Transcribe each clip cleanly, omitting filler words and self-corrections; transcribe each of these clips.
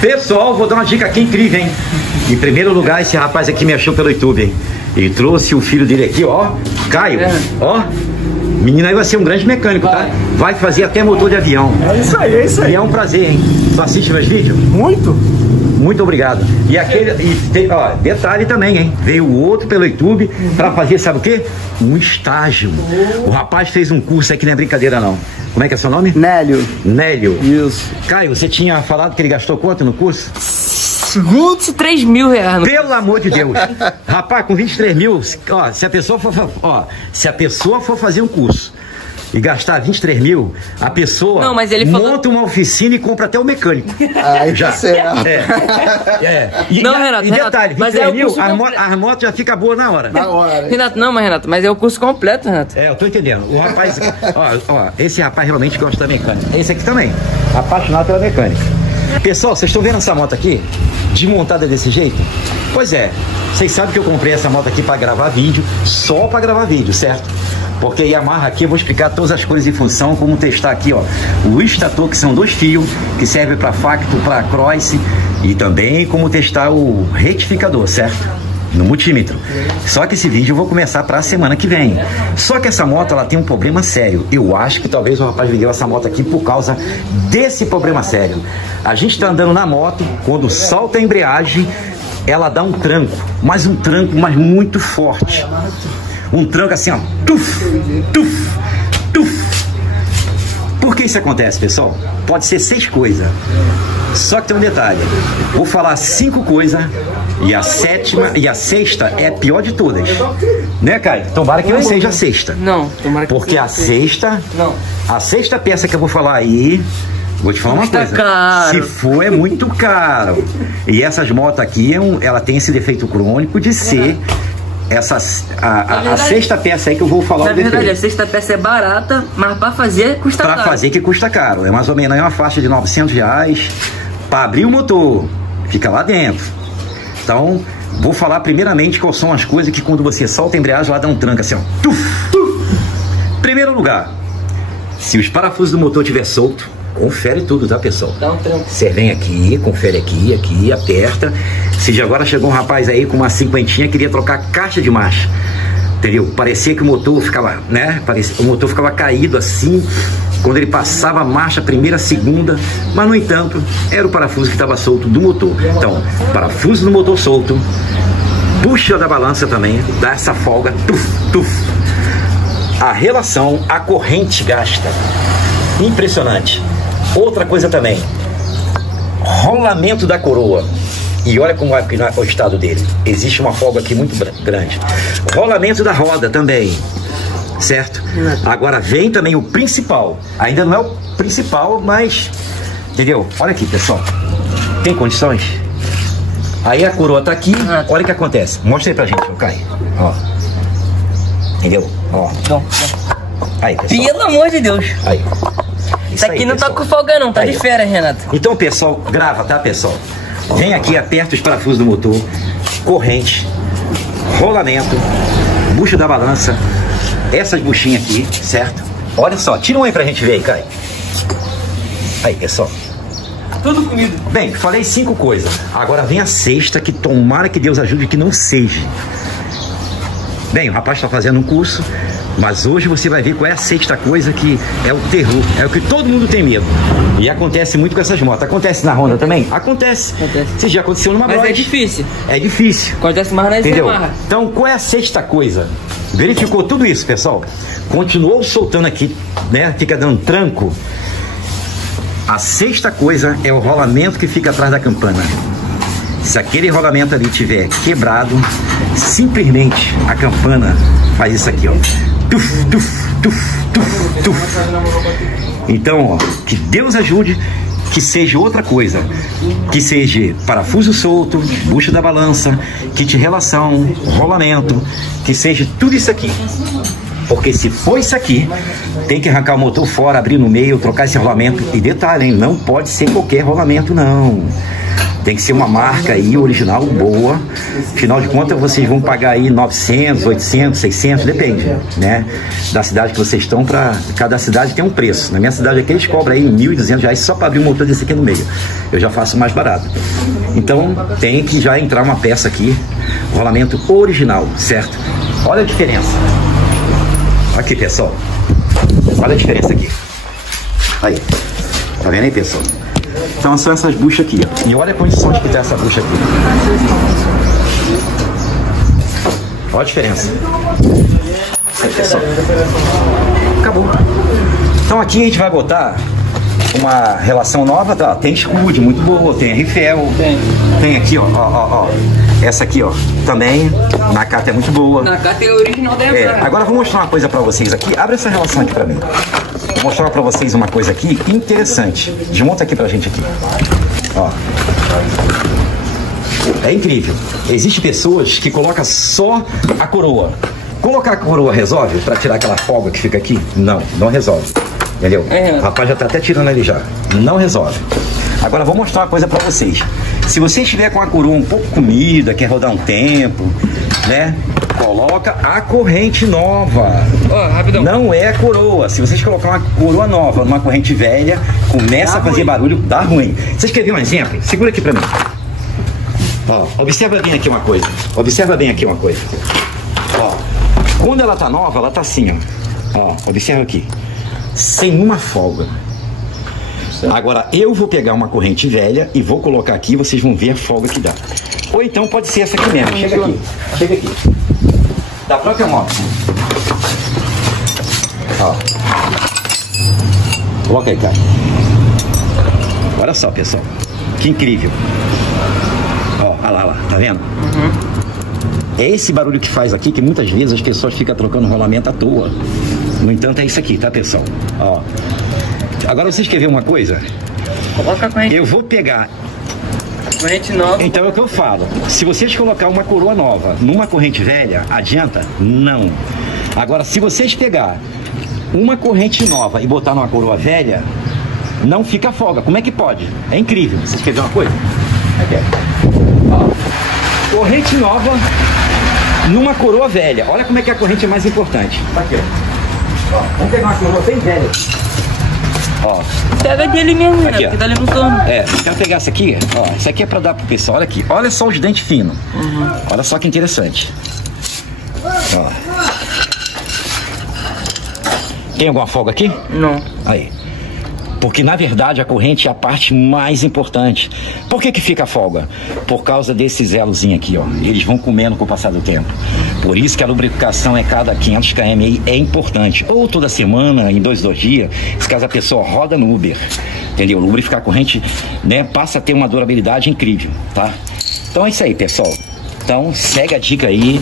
Pessoal, vou dar uma dica aqui incrível, hein? Em primeiro lugar, esse rapaz aqui me achou pelo YouTube, hein? Ele trouxe o filho dele aqui, ó, Caio, ó. Menino aí vai ser um grande mecânico, tá? Vai fazer até motor de avião. É isso aí, é isso aí. E é um prazer, hein? Tu assiste meus vídeos? Muito. Muito obrigado. E aquele, ó, detalhe também, hein? Veio o outro pelo YouTube pra fazer, sabe o quê? Um estágio. O rapaz fez um curso aí que não é brincadeira, não. Como é que é seu nome? Nélio. Nélio. Isso. Caio, você tinha falado que ele gastou quanto no curso? 23 mil reais. Pelo amor de Deus. Rapaz, com 23 mil, ó, se a pessoa for fazer um curso e gastar 23 mil, a pessoa não, mas ele monta uma oficina e compra até o mecânico. Aí já. Tá certo. E, não, Renato, e detalhe, 23 mil, a moto já fica boa na hora. Na hora. Renato, não, mas Renato, mas é o curso completo, Renato. É, eu tô entendendo. O rapaz, ó, esse rapaz realmente gosta da mecânica. Esse aqui também, apaixonado pela mecânica. Pessoal, vocês estão vendo essa moto aqui? Desmontada desse jeito? Pois é, vocês sabem que eu comprei essa moto aqui para gravar vídeo, só para gravar vídeo, certo? Porque Yamaha aqui eu vou explicar todas as coisas em função, como testar aqui, ó, o estator, que são 2 fios, que serve para Facto, para Cross, e também como testar o retificador, certo? No multímetro. Só que esse vídeo eu vou começar para a semana que vem. Só que essa moto, ela tem um problema sério. Eu acho que talvez o rapaz vendeu essa moto aqui por causa desse problema sério. A gente tá andando na moto, quando solta a embreagem, ela dá um tranco, mas muito forte. Um tranco assim, ó, tuf, tuf, tuf. Por que isso acontece, pessoal? Pode ser 6 coisas. Só que tem um detalhe. Vou falar 5 coisas e a 7ª e a 6ª é a pior de todas. Né, Caio? Tomara que não seja a 6ª. Não, tomara que porque a 6ª, não. A 6ª peça que eu vou falar aí, vou te falar uma coisa. Caro. Se for, é muito caro. E essas motos aqui, ela tem esse defeito crônico de ser a 6ª peça aí que eu vou falar. Na verdade, a 6ª peça é barata, mas para fazer custa caro. Para fazer que custa caro. É mais ou menos uma faixa de 900 reais para abrir o motor. Fica lá dentro. Então, vou falar primeiramente quais são as coisas que quando você solta a embreagem, lá dá um tranco assim, ó. Tuf, tuf. Primeiro lugar, se os parafusos do motor estiver solto, confere tudo, tá, pessoal? Dá um tranco. Você vem aqui, confere aqui, aperta. Se já agora chegou um rapaz aí com uma 50, queria trocar caixa de marcha, entendeu? Parecia que o motor ficava, né? O motor ficava caído assim, quando ele passava a marcha, primeira, segunda, mas no entanto, era o parafuso que estava solto do motor. Então, parafuso do motor solto, puxa da balança também, dá essa folga, tuf, tuf. A relação, a corrente gasta. Impressionante. Outra coisa também, rolamento da coroa. E olha como é o estado dele. Existe uma folga aqui muito grande. Rolamento da roda também, certo? Agora vem também o principal. Ainda não é o principal, mas, entendeu? Olha aqui, pessoal. Tem condições? Aí a coroa tá aqui. Olha o que acontece. Mostra aí pra gente, Caio. Ó. Entendeu? Ó. Aí, pessoal. Pelo amor de Deus. Aí. Isso aqui não tá com folga não, tá de férias, Renato. Então, pessoal, grava, tá, pessoal? Vem aqui, aperta os parafusos do motor, corrente, rolamento, bucho da balança, essas buchinhas aqui, certo? Olha só, tira um aí pra gente ver aí, Caio. Aí, pessoal. Tudo comigo. Bem, falei 5 coisas. Agora vem a 6ª, que tomara que Deus ajude que não seja. Bem, o rapaz está fazendo um curso, mas hoje você vai ver qual é a 6ª coisa que é o terror, é o que todo mundo tem medo. E acontece muito com essas motos. Acontece na Honda também? Acontece. Se já aconteceu numa Bros. Mas é difícil. É difícil. Acontece mais na Yamaha. Então, qual é a 6ª coisa? Verificou tudo isso, pessoal? Continuou soltando aqui, né? Fica dando tranco. A 6ª coisa é o rolamento que fica atrás da campana. Se aquele rolamento ali tiver quebrado, simplesmente a campana faz isso aqui, ó. Tuf, tuf, tuf, tuf, tuf. Então, ó, que Deus ajude que seja outra coisa, que seja parafuso solto, bucho da balança, kit relação, rolamento, que seja tudo isso aqui. Porque se for isso aqui, tem que arrancar o motor fora, abrir no meio, trocar esse rolamento. E detalhe, hein? Não pode ser qualquer rolamento, não. Tem que ser uma marca aí original, boa. Afinal de contas, vocês vão pagar aí 900, 800, 600, depende, né? Da cidade que vocês estão, cada cidade tem um preço. Na minha cidade aqui, eles cobram aí R$1.200 só para abrir um motor desse aqui no meio. Eu já faço mais barato. Então, tem que já entrar uma peça aqui, rolamento original, certo? Olha a diferença. Aqui, pessoal. Olha a diferença aqui. Aí. Tá vendo aí, pessoal? Então são essas buchas aqui, ó. E olha a condição de que tá essa bucha aqui. Olha a diferença. Aí, pessoal. Acabou. Então aqui a gente vai botar uma relação nova, tá? Tem escudo, muito boa, tem RFL. Tem aqui, ó. Essa aqui, ó, também. Nakata é muito boa. Nakata é original da Yamaha. Agora eu vou mostrar uma coisa pra vocês aqui. Abre essa relação aqui pra mim. Vou mostrar pra vocês uma coisa aqui interessante. Desmonta aqui pra gente aqui. Ó. É incrível. Existem pessoas que colocam só a coroa. Colocar a coroa resolve pra tirar aquela folga que fica aqui? Não, não resolve. Entendeu? O rapaz já tá até tirando ali já. Não resolve. Agora vou mostrar uma coisa pra vocês. Se você estiver com a coroa um pouco comida, quer rodar um tempo, né? Coloca a corrente nova. Rapidão. Não é a coroa. Se vocês colocar uma coroa nova numa corrente velha, começa a fazer barulho, dá ruim. Vocês querem ver um exemplo? Segura aqui pra mim. Ó, observa bem aqui uma coisa. Observa bem aqui uma coisa. Ó, quando ela tá nova, ela tá assim, ó. Observa aqui. Sem uma folga. Agora eu vou pegar uma corrente velha e vou colocar aqui, vocês vão ver a folga que dá. Ou então pode ser essa aqui mesmo. Chega aqui. Chega aqui. Da própria moto. Ó. Coloca aí, cara. Olha só, pessoal. Que incrível. Ó, olha lá, tá vendo? É esse barulho que faz aqui que muitas vezes as pessoas ficam trocando rolamento à toa. No entanto, é isso aqui, tá, pessoal? Ó. Agora vocês querem ver uma coisa? Coloca a corrente. Eu vou pegar. Corrente nova. Então é o que eu falo. Se vocês colocar uma coroa nova numa corrente velha, adianta? Não. Agora, se vocês pegar uma corrente nova e botar numa coroa velha, não fica folga. Como é que pode? É incrível. Vocês querem ver uma coisa? Aqui. Ó. Corrente nova numa coroa velha. Olha como é que a corrente é mais importante. Tá aqui, ó. Vamos pegar uma coroa bem velha. Ó. Pega dele mesmo, aqui, porque tá ali no torno. Quero pegar essa aqui, ó. Isso aqui é pra dar pro pessoal, olha aqui. Olha só os dentes finos. Olha só que interessante. Ó. Tem alguma folga aqui? Não. Aí. Porque na verdade a corrente é a parte mais importante. Por que que fica a folga? Por causa desses elozinhos aqui, ó. Eles vão comendo com o passar do tempo. Por isso que a lubrificação é cada 500 km aí é importante. Ou toda semana, em 2 dias, se caso a pessoa roda no Uber, entendeu? Lubrificar a corrente, né, passa a ter uma durabilidade incrível, tá? Então é isso aí, pessoal. Então segue a dica aí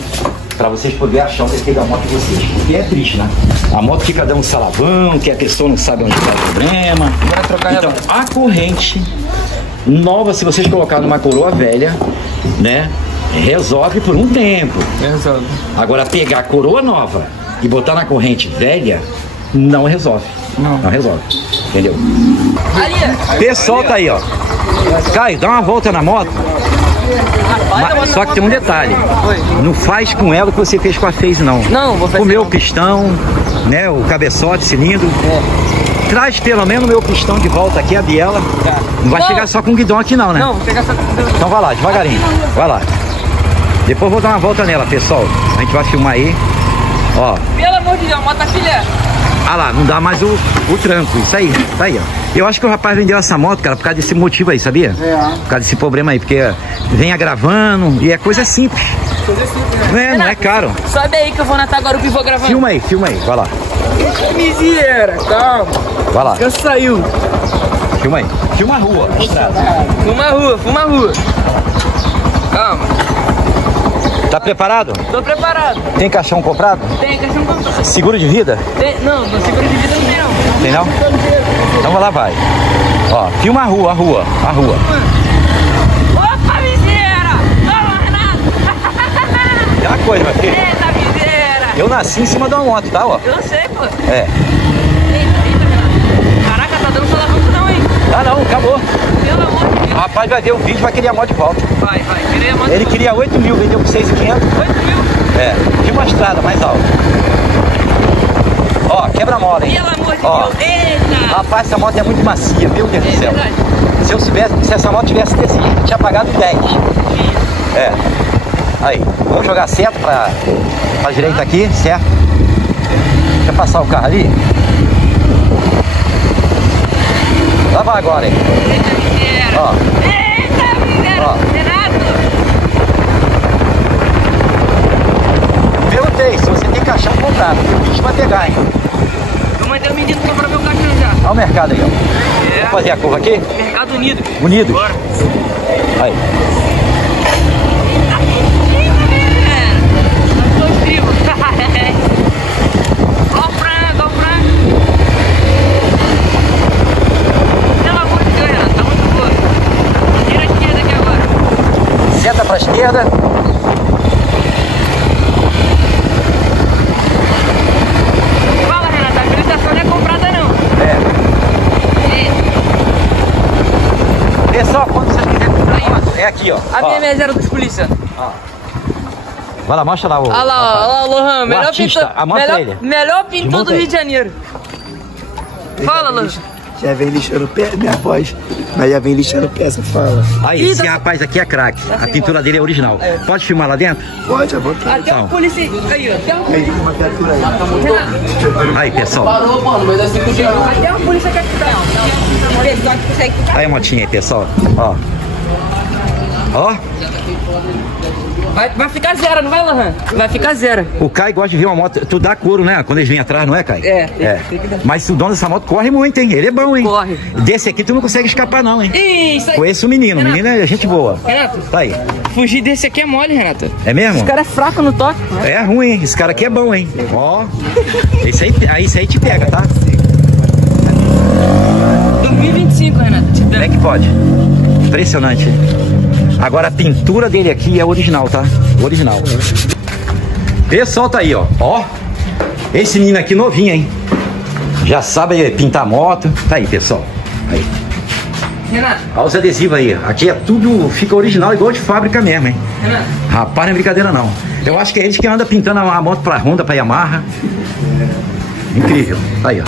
para vocês poderem achar o defeito da moto de vocês. Porque é triste, né? A moto fica dando um salavão, que a pessoa não sabe onde está o problema. Vai trocar então, a corrente nova, se vocês colocar numa coroa velha, né, resolve por um tempo. Resolve. Agora, pegar a coroa nova e botar na corrente velha, não resolve. Não resolve. Entendeu? Pessoal, tá aí, ó. Caio, dá uma volta na moto. Só que tem um detalhe. Não faz com ela o que você fez com a Phase, não. Não, vou fazer. O meu pistão, né? O cabeçote, cilindro. Traz pelo menos o meu pistão de volta aqui, a biela. Não vai chegar só com o guidão aqui, não, né? Não, vou pegar só com o guidão. Então vai lá, devagarinho. Vai lá. Depois vou dar uma volta nela, pessoal. A gente vai filmar aí. Ó. Pelo amor de Deus, moto filha. Ah lá, não dá mais o tranco. Isso aí, tá aí, ó. Eu acho que o rapaz vendeu essa moto, cara, por causa desse motivo aí, sabia? Por causa desse problema aí, porque vem agravando e é coisa simples. Não é caro. Sobe aí que eu vou na Taguarupa e vou gravando. Filma aí, vai lá. Miséria, calma. Vai lá. Já saiu. Filma aí. Filma a rua, estrada. Fuma a rua. Calma. Tá preparado? Tô preparado. Tem caixão comprado? Tem caixão comprado. Seguro de vida? Não, seguro de vida não tem não. Tem não? Então vai lá, vai. Ó, filma a rua. Opa, miséria! Não mais nada. É uma coisa, meu filho. Eita, miséria! Eu nasci em cima de uma moto, tá, ó? Eu sei, pô. É. Eita. Caraca, tá dando salavanco não, hein? Ah, não, acabou. Pelo amor de Deus. O rapaz vai ver o vídeo, vai querer a moto de volta. Vai. Queria a moto. Ele queria 8 mil, vendeu por 6.500. 8 mil. É, de uma estrada mais alta. Ó, quebra-mola, hein? Pelo amor de Ó. Deus. Eita. Rapaz, essa moto é muito macia, meu Deus do É céu. verdade. Se eu soubesse, se essa moto tivesse desse jeito, eu tinha pagado 10. É. Aí, vamos jogar certo pra direita aqui, certo? Deixa eu passar o carro ali. Lá vai agora, hein? Eita, mineiro. Ó. Eita, mineiro. Ó. Renato. Perguntei se você tem caixão comprado. O bicho vai pegar, hein? Vou mandar o menino comprar meu caixão já. Olha o mercado aí, ó. É. Vamos fazer a curva aqui? Mercado Unido. Unidos. Bora. Aí. Dois tribos. Ó o frango, ó o frango. Pelo amor de Deus, Renato, tá muito boa. Tira a esquerda aqui agora. Seta pra esquerda. Fala, Renato, a habilitação não é comprada não. Pessoal, quando vocês quiserem comprar a moto, é aqui, ó. A Ó. minha é zero dos polícia. Vai lá, mostra lá o. Olha lá, o Lohan, melhor artista, pintor, amostra ele. melhor pintor do Desmonta Rio de Janeiro. Fala, Lohan. Já vem lixando o pé, minha voz. Mas já vem lixando o pé, você fala. Aí, esse rapaz aqui é craque. A pintura dele é original. Pode filmar lá dentro? Pode, à vontade. Até o polícia aí, ó. Até o Aí tem uma criatura aí. Renato, Aí, pessoal. até o polícia quer ficar. Aí a motinha aí, pessoal. Ó. Ó. Vai ficar zero, não vai, Lohan? Vai ficar zero. O Kai gosta de ver uma moto. Tu dá couro, né? Quando eles vêm atrás, não é, Kai? É, tem que dar. Mas o dono dessa moto corre muito, hein? Ele é bom, hein? Corre. Desse aqui tu não consegue escapar, não, hein? Isso aí. Conheço o menino. O menino é gente boa. Renato, Tá aí. fugir desse aqui é mole, Renato. É mesmo? Esse cara é fraco no toque. É ruim, hein? Esse cara aqui é bom, hein? Ó. Esse aí te pega, tá? 2025, Renato. Como é que pode? Impressionante. Agora a pintura dele aqui é original, tá? Original. Pessoal, tá aí, ó. Ó. Esse menino aqui novinho, hein? Já sabe pintar moto. Tá aí, pessoal. Aí. Renato, Olha os adesivos aí. Aqui é tudo, fica original, igual de fábrica mesmo, hein? Renato. Rapaz, não é brincadeira não. Eu acho que é eles que andam pintando a moto pra Honda, pra Yamaha. Incrível. Aí, ó.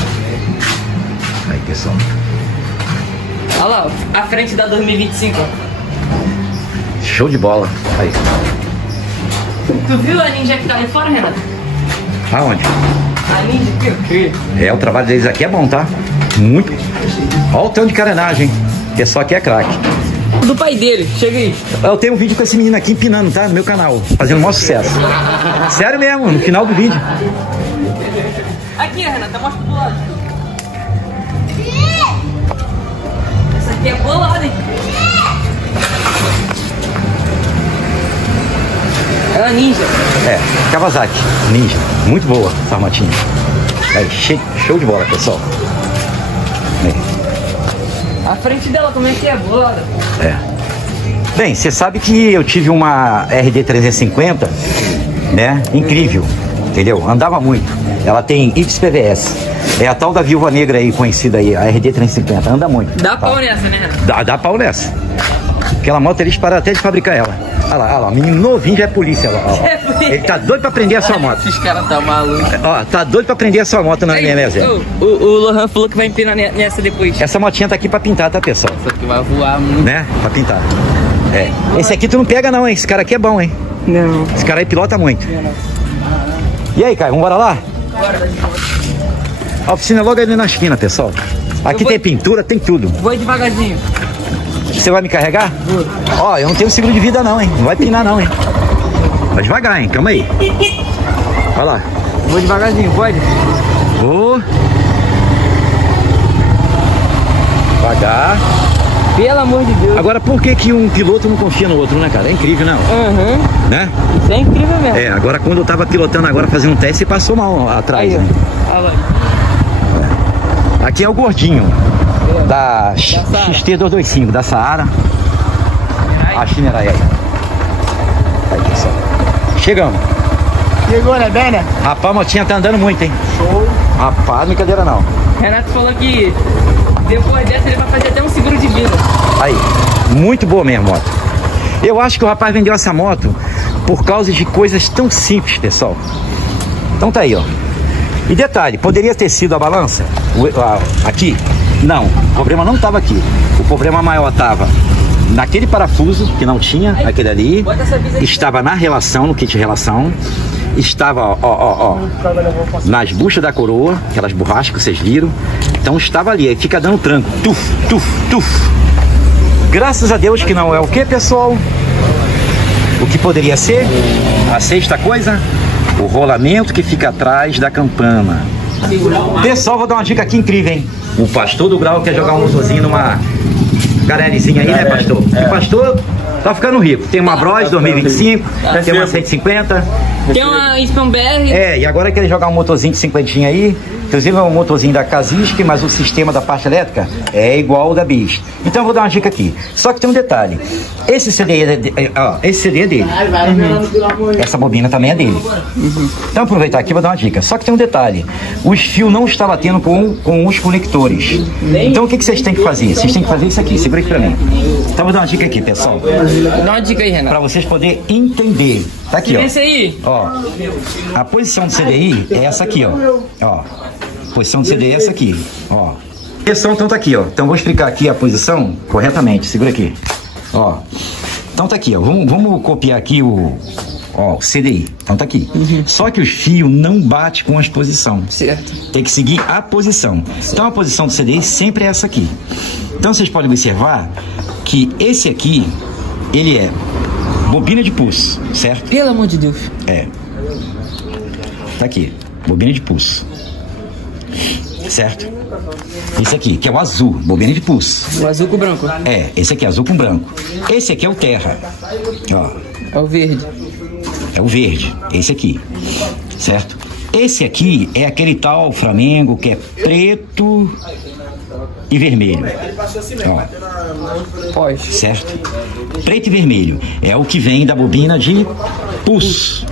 Aí, pessoal. Olha lá, ó, a frente da 2025, ó. Show de bola. Aí. Tu viu a ninja que tá ali fora, Renato? Aonde? A ninja aqui, ó. É, o trabalho deles aqui é bom, tá? Muito. Olha o tanto de carenagem, hein? O pessoal aqui é craque. Do pai dele, chega aí. Eu tenho um vídeo com esse menino aqui empinando, tá? No meu canal, fazendo o maior sucesso. Sério mesmo, no final do vídeo. Aqui, Renato, mostra pro lado. Essa aqui é bolada, hein? É uma ninja. É, Kawasaki, Ninja. Muito boa essa motinha. Aí, show de bola, pessoal. Aí. A frente dela também aqui é bolada. É. Bem, você sabe que eu tive uma RD 350, né? Incrível, entendeu? Andava muito. Ela tem YPVS. É a tal da Viúva Negra aí, conhecida aí, a RD 350. Anda muito. Dá tá? pau nessa, né, Renato? Dá pau nessa. Aquela moto eles pararam até de fabricar ela. Olha lá, menino novinho já é polícia. Ó. É polícia. Ele tá doido pra prender a sua moto. Esses caras tá maluco. Ó, tá doido pra prender a sua moto na minha reserva. O Lohan falou que vai empinar nessa depois. Essa motinha tá aqui pra pintar, tá, pessoal? Só que vai voar muito. Né? Pra pintar. É. Esse aqui tu não pega não, hein? Esse cara aqui é bom, hein? Não. Esse cara aí pilota muito. E aí, Caio, vamos bora lá? A oficina é logo ali na esquina, pessoal. Aqui tem pintura, tem tudo. Vou devagarzinho. Você vai me carregar? Ó, eu não tenho seguro de vida não, hein? Não vai pinar não, hein? Vai devagar, hein? Calma aí. Vai lá. Vou devagarzinho, pode? Vou. Devagar. Pelo amor de Deus. Agora, por que que um piloto não confia no outro, né, cara? É incrível, não? Aham. Né? Isso é incrível mesmo. É, agora quando eu tava pilotando agora, fazendo um teste, você passou mal atrás, Aí, né? ó. Olha lá. Aqui é o gordinho da Saara. XT225, da Saara. A Shinerai aí. Aí, pessoal. Chegamos. Chegou, né, Bena? Rapaz, a motinha tá andando muito, hein? Show. Rapaz, brincadeira não. Renato falou que Depois dessa ele vai fazer até um seguro de vida. Aí, muito boa mesmo a moto. Eu acho que o rapaz vendeu essa moto por causa de coisas tão simples, pessoal. Então tá aí, ó. E detalhe, poderia ter sido a balança aqui? Não, o problema não estava aqui. O problema maior estava naquele parafuso, que não tinha, aquele ali. Estava na relação, no kit de relação. Estava, ó, nas buchas da coroa, aquelas borrachas que vocês viram. Então estava ali, aí fica dando tranco. Tuf, tuf, tuf. Graças a Deus que não é o que, pessoal? O que poderia ser? A sexta coisa? O rolamento que fica atrás da campana. Pessoal, vou dar uma dica aqui incrível, hein? O pastor do grau quer jogar um motorzinho numa Garellezinha aí, né, pastor? O pastor tá ficando rico. Tem uma Bros 2025, tem uma 150. Tem uma Spam BR. E agora quer jogar um motorzinho de 50 aí. Inclusive é um motorzinho da Kazisk, mas o sistema da parte elétrica é igual ao da Bis. Então eu vou dar uma dica aqui. Só que tem um detalhe. Esse CD é dele. Essa bobina também é dele. Então aproveitar aqui e vou dar uma dica. Só que tem um detalhe. Os fios não estão batendo com os conectores. Então o que vocês têm que fazer? Vocês têm que fazer isso aqui. Segura aqui pra mim. Então vou dar uma dica aqui, pessoal. Dá uma dica aí, Renato. Pra vocês poderem entender. Tá aqui, ó. Esse aí. Ó. A posição do CDI é essa aqui, ó. Ó. A posição do CDI é essa aqui, ó. A posição então tá aqui, ó. Então vou explicar aqui a posição corretamente. Segura aqui. Ó. Então tá aqui, ó. Vamos copiar aqui o CDI. Então tá aqui. Só que os fios não batem com as posições. Certo. Tem que seguir a posição. Então a posição do CDI sempre é essa aqui. Então vocês podem observar que esse aqui, ele é bobina de pulso, certo? Pelo amor de Deus. É. Tá aqui. Bobina de pulso. Certo? Esse aqui, que é o azul, bobina de pulso. O azul com o branco. É, esse aqui é azul com branco. Esse aqui é o terra. Ó. É o verde. É o verde, esse aqui. Certo? Esse aqui é aquele tal Flamengo que é preto e vermelho. Ó. Pós. Certo? Preto e vermelho é o que vem da bobina de pulso.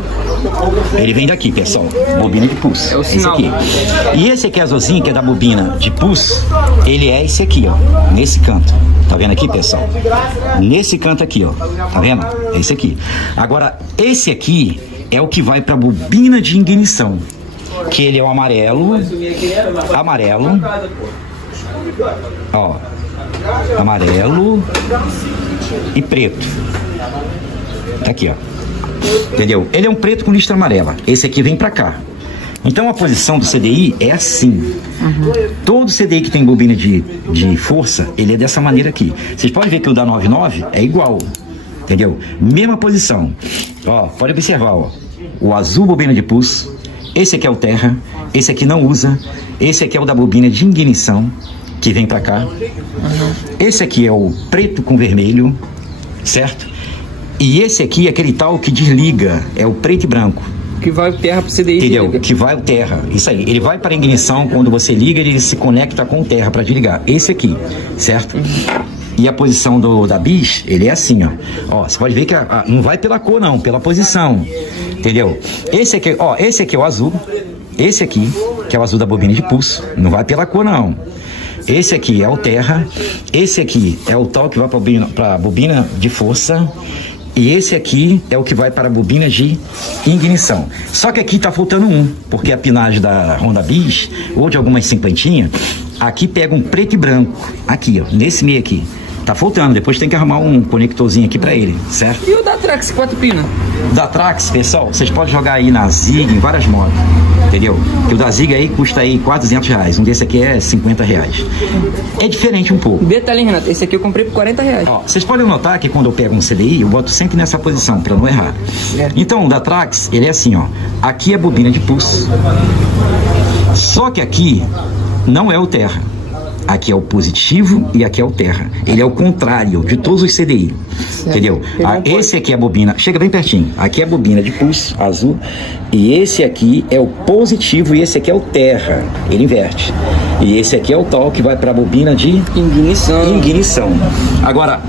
Ele vem daqui, pessoal. Bobina de pulso. É o sinal. Esse aqui. E esse aqui azulzinho, que é da bobina de pulso, ele é esse aqui, ó. Nesse canto. Tá vendo aqui, pessoal? Nesse canto aqui, ó. Tá vendo? É esse aqui. Agora, esse aqui é o que vai pra bobina de ignição. Que ele é o amarelo. Amarelo. Ó. Amarelo e preto. Tá aqui, ó. Entendeu? Ele é um preto com listra amarela. Esse aqui vem pra cá. Então a posição do CDI é assim. Todo CDI que tem bobina de força, ele é dessa maneira aqui. Vocês podem ver que o da 99 é igual. Entendeu? Mesma posição. Ó, pode observar, ó. O azul bobina de pulso. Esse aqui é o terra. Esse aqui não usa. Esse aqui é o da bobina de ignição, que vem pra cá. Esse aqui é o preto com vermelho. Certo? E esse aqui é aquele tal que desliga, é o preto e branco. Que vai o terra pro CDI. Entendeu? Desliga. Que vai o terra. Isso aí. Ele vai para a ignição, quando você liga, ele se conecta com o terra para desligar. Esse aqui, certo? E a posição da Bis, ele é assim, ó. Ó, você pode ver que não vai pela cor, não, pela posição. Entendeu? Esse aqui, ó, esse aqui é o azul. Esse aqui, que é o azul da bobina de pulso, não vai pela cor, não. Esse aqui é o terra. Esse aqui é o tal que vai para a bobina de força. E esse aqui é o que vai para a bobina de ignição. Só que aqui está faltando um, porque a pinagem da Honda Bis, ou de algumas cinquentinhas, aqui pega um preto e branco. Aqui, ó, nesse meio aqui. Tá faltando, depois tem que arrumar um conectorzinho aqui para ele, certo? E o da Trax 4 pinas? Da Trax, pessoal, vocês podem jogar aí na Zig, em várias motos, entendeu? Que o da Zig aí custa aí R$400, um desse aqui é R$50. É diferente um pouco. Detalhe, Renato, esse aqui eu comprei por R$40. Ó, vocês podem notar que quando eu pego um CDI, eu boto sempre nessa posição, para não errar. Então, o da Trax, ele é assim, ó. Aqui é a bobina de pulso. Só que aqui não é o terra. Aqui é o positivo e aqui é o terra. Ele é o contrário de todos os CDI. Certo. Entendeu? Esse aqui é a bobina. Chega bem pertinho. Aqui é a bobina de pulso azul. E esse aqui é o positivo e esse aqui é o terra. Ele inverte. E esse aqui é o tal que vai para a bobina de ignição. Agora,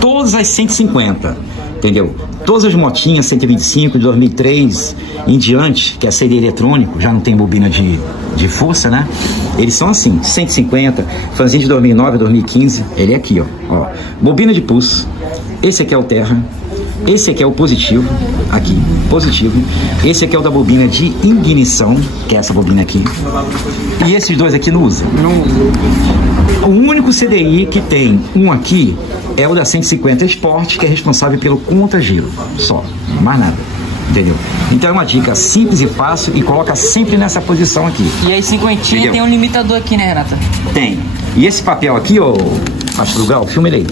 todas as 150, entendeu? Todas as motinhas 125 de 2003 em diante, que é CD eletrônico, já não tem bobina de força, né? Eles são assim, 150, fãzinho de 2009, 2015. Ele é aqui, ó. Bobina de pulso. Esse aqui é o terra. Esse aqui é o positivo, aqui, positivo. Esse aqui é o da bobina de ignição, que é essa bobina aqui. E esses dois aqui não usam. O único CDI que tem um aqui é o da 150 Sport, que é responsável pelo contra-giro, só, mais nada. Entendeu? Então é uma dica simples e fácil e coloca sempre nessa posição aqui. E aí 50 tem um limitador aqui, né, Renata? Tem. E esse papel aqui, ô Pastor Gal, filma ele aí.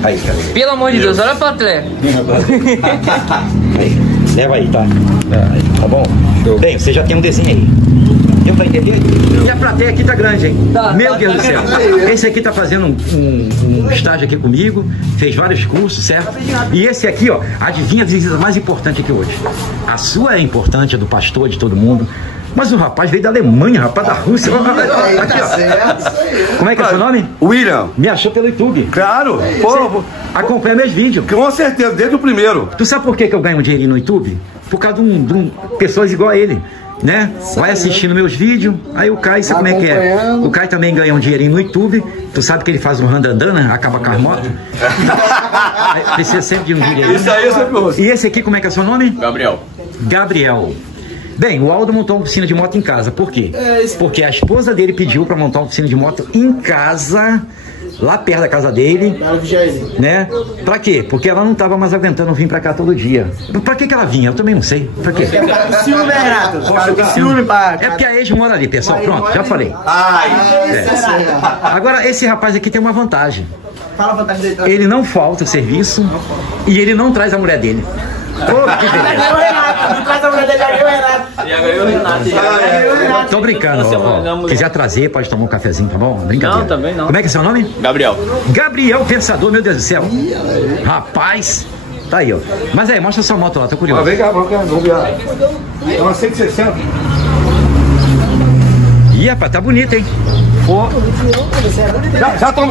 Aí, cara. Pelo amor de Deus, olha pra trás. Aí, leva aí, tá? Tá bom? Bem, você já tem um desenho aí. Deu pra entender? E a plateia aqui tá grande, hein? Meu Deus do céu. Esse aqui tá fazendo um estágio aqui comigo, fez vários cursos, certo? E esse aqui, ó, adivinha a visita mais importante aqui hoje. A sua é importante, a do pastor, de todo mundo. Mas o rapaz veio da Alemanha, rapaz, da Rússia. Aqui, ó. Como é que é o seu nome? William. Me achou pelo YouTube. Claro. Pô, acompanha meus vídeos. com certeza, desde o primeiro. Tu sabe por que eu ganho um dinheirinho no YouTube? Por causa de pessoas igual a ele, né? Vai assistindo meus vídeos, aí o Caio, sabe como é que é? O Caio também ganha um dinheirinho no YouTube. Tu sabe que ele faz um randandana, acaba com as motos. Precisa sempre de um dinheirinho. Isso aí eu sempre ouço. E esse aqui, como é que é o seu nome? Gabriel. Gabriel. Bem, o Aldo montou uma oficina de moto em casa. Por quê? Porque a esposa dele pediu para montar uma oficina de moto em casa, lá perto da casa dele, né? Pra quê? Porque ela não tava mais aguentando vir pra cá todo dia. Pra que ela vinha? Eu também não sei. Pra quê? Ciúme, Renato. Ciúme, É porque a ex mora ali, pessoal. Pronto, já falei. Agora, esse rapaz aqui tem uma vantagem. Fala a vantagem dele. Ele não falta serviço e ele não traz a mulher dele. Oh, que beleza. Não traz a mulher dele, Renato. Tô brincando, ó. Quiser trazer, pode tomar um cafezinho, tá bom? Brincadeira. Não, também não. Como é que é seu nome? Gabriel. Gabriel Pensador, meu Deus do céu. Rapaz, tá aí, ó. Mas aí, mostra sua moto lá, tô curioso. Vem cá, vamos ver. É uma 160. Ih, rapaz, tá bonito, hein? Pô.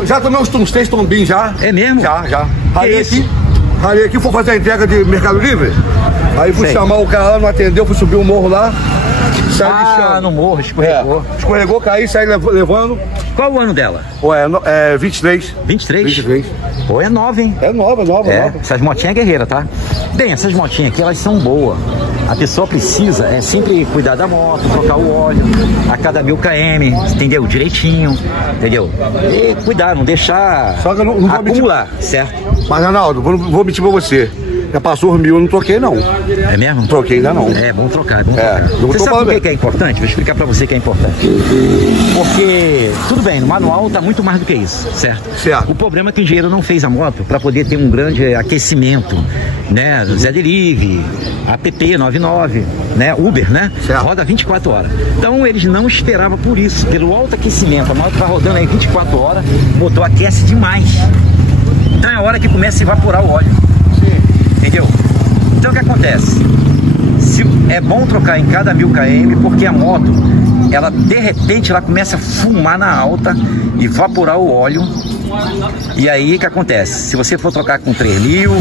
Já tomei uns 6 tombinhos já. É mesmo? Já. isso? Ralei aqui, fui fazer a entrega de Mercado Livre. Aí fui Sei. chamar o cara lá, não atendeu, fui subir o morro lá. Saí lixando. no morro, escorregou. Escorregou, caí, saí levando. Qual o ano dela? É 23. 23? 23. Pô, é nova, hein? É nova. Essas motinhas é guerreira, tá? Bem, essas motinhas aqui, elas são boas. A pessoa precisa sempre cuidar da moto, trocar o óleo a cada 1000 km, entendeu? Direitinho, entendeu? E cuidar, não deixar Só que eu não vou acumular, certo? Mas, Ronaldo, vou mentir pra você. Já passou os 1000, eu não troquei, não. É mesmo? Troquei ainda não. É bom trocar, é bom É, trocar. eu Você tô sabe falando por que é importante? Vou explicar pra você que é importante. Porque, tudo bem, no manual tá muito mais do que isso, certo? Certo. O problema é que o engenheiro não fez a moto pra poder ter um grande aquecimento, né? Zé Delivery, app 99, né? Uber, né? Certo. Roda 24 horas. Então eles não esperavam por isso, pelo alto aquecimento. A moto tá rodando aí 24 horas, o motor aquece demais. Então é a hora que começa a evaporar o óleo. Entendeu? Então o que acontece? É bom trocar em cada 1000 km, porque a moto, ela de repente ela começa a fumar na alta, evaporar o óleo. E aí o que acontece? Se você for trocar com 3000,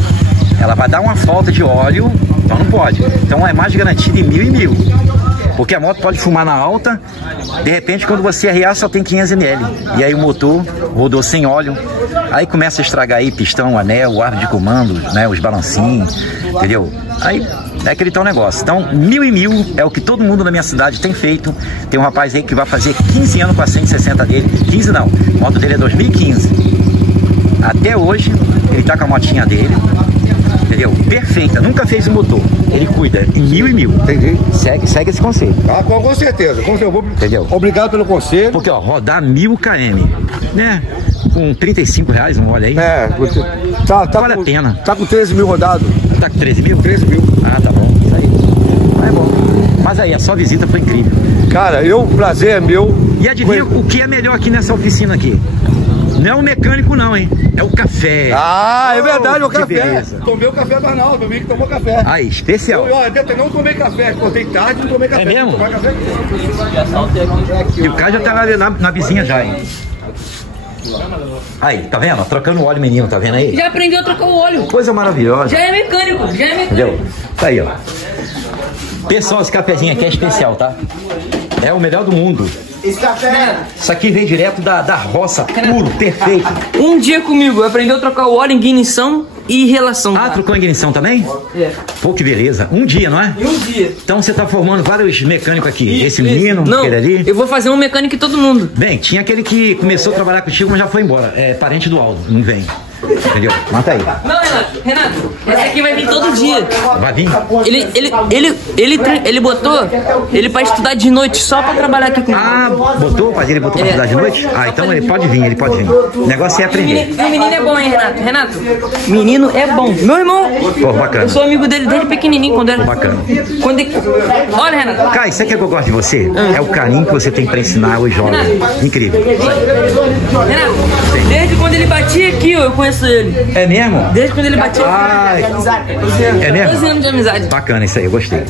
ela vai dar uma falta de óleo, então não pode. Então é mais garantido em 1000 e 1000. Porque a moto pode fumar na alta, de repente quando você arriar só tem 500 ml. E aí o motor rodou sem óleo, aí começa a estragar aí pistão, anel, o árvore de comando, né, os balancinhos, entendeu? Aí é aquele tal negócio. Então 1000 e 1000 é o que todo mundo na minha cidade tem feito. Tem um rapaz aí que vai fazer 15 anos com a 160 dele. 15 não, a moto dele é 2015. Até hoje ele tá com a motinha dele, entendeu? Perfeita, nunca fez o motor. Ele cuida em 1000 e 1000. Entendi. Segue esse conselho. Ah, com certeza. Entendeu? Obrigado pelo conselho. Porque, ó, rodar 1000 km, né? Com R$35 um óleo aí. É, você Vale a pena. Tá com 13 mil rodado. Tá com 13 mil? 13 mil. Ah, tá bom. Isso aí. É bom. Mas aí, a sua visita foi incrível. Cara, o prazer é meu. E adivinha o que é melhor aqui nessa oficina aqui? Não é o mecânico não, hein? É o café. Ah, é verdade, o que café. beleza. Tomei o café do Arnaldo, eu vi que tomou café. Aí, especial. Eu não tomei café, acordei tarde e não tomei café. É mesmo? Tomar café. E o cara já tá na vizinha já, hein? Aí, tá vendo? Trocando o óleo, menino, tá vendo aí? Já aprendeu a trocar o óleo. Coisa maravilhosa. Já é mecânico, Entendeu? Tá aí, ó. Pessoal, esse cafezinho aqui é especial, tá? É o melhor do mundo. Isso aqui vem direto da roça, puro, perfeito. Um dia comigo, aprendeu a trocar o óleo, ignição e relação. Ah, trocou a ignição também? É. Pô, que beleza. Um dia, não é? Em um dia. Então você tá formando vários mecânicos aqui. Esse menino, Não, aquele ali. eu vou fazer um mecânico em todo mundo. Bem, tinha aquele que começou a trabalhar contigo, mas já foi embora. É parente do Aldo, não vem. Entendeu? Mata aí. Não, Renato, esse aqui vai vir todo dia. Vai vir? Ele botou ele pra estudar de noite só pra trabalhar aqui comigo. Ah, botou? Mas ele botou pra estudar de noite? Ah, então ele pode vir, ele pode vir. O negócio é aprender. O menino é bom, hein, Renato? Renato, menino é bom. Meu irmão, Pô, bacana. eu sou amigo dele desde pequenininho, quando era... Bacana. Quando ele... Olha, Renato. Kai, sabe o que eu gosto de você? É o carinho que você tem pra ensinar os jovens. Incrível. Renato, desde quando ele batia aqui, eu conheço ele. É mesmo? Desde quando ele batia aqui. Ai, é 12 mesmo? anos de amizade. Bacana isso aí, eu gostei.